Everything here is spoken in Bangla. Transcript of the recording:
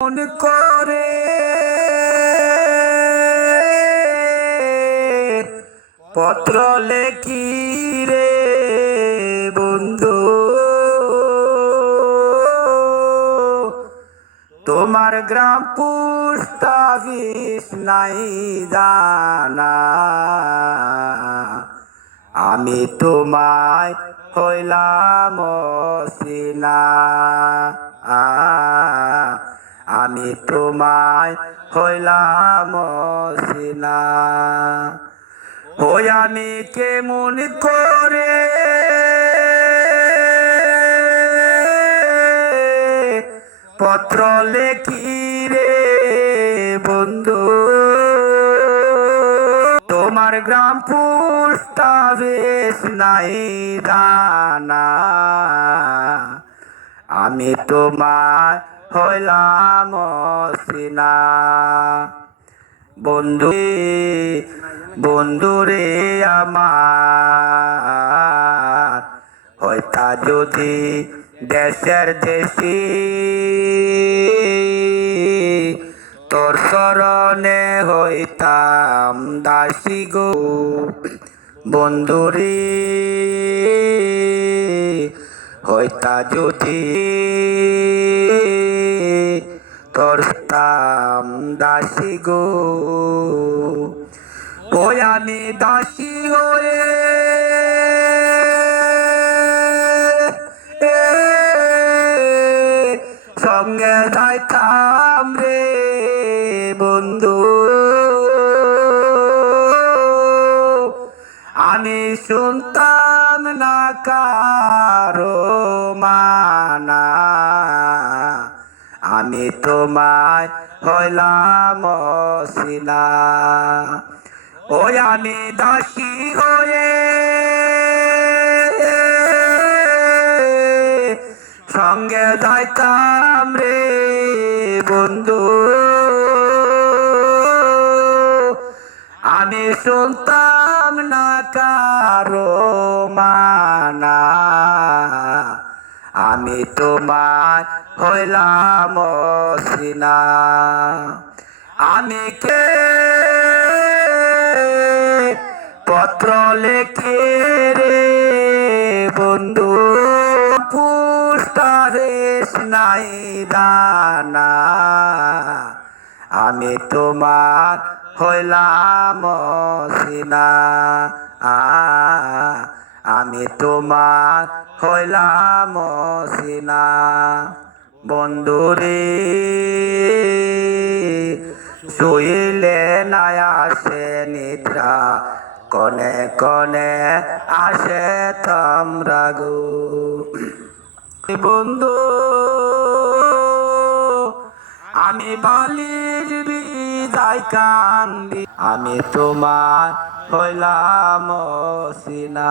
মন করে পত্র লেখি রে বন্ধু, তোমার গ্রাম পোস্ট অফিস নাই জানা, আমি তোমায় হইলাম অচিনা। আমি তোমায় হইলাম অচিনা। ওই আমি কেমন করে পত্র লেখি রে বন্ধু, তোমার গ্রাম পোস্ট অফিস নাই জানা, আমি তোমার হইলাম অচিনা। বন্ধু বন্ধুরে আমার হইতা যদি দেশের দেশি, তোর শরণে হইতাম দাসী গো। বন্ধুরে হইতা যদি তোর তাম দাসী গো। ওই আমি দাসী হয়ে সঙ্গে যাইতাম রে বন্ধু, আমি শুনতাম না কারো মানা, আমি তোমায় হইলাম অচিনা। ওই আমি দাসী হয়ে সঙ্গে যাইতাম রে বন্ধু, আমি শুনতাম না কারো মানা, আমি তোমার হইলাম অচিনা। আমি কে পত্র লেখে রে বন্ধু, পোস্ট অফিস নাই জানা, আমি তোমার হইলাম অচিনা। আমি তোমার হইলাম অচিনা। বন্ধুরে শুইলে নাই আসে নিদ্রা, কনে কনে আসে তোমরা গো। বন্ধু আমি বালির বিদায় কান্দি, আমি তোমার হইলাম অচিনা।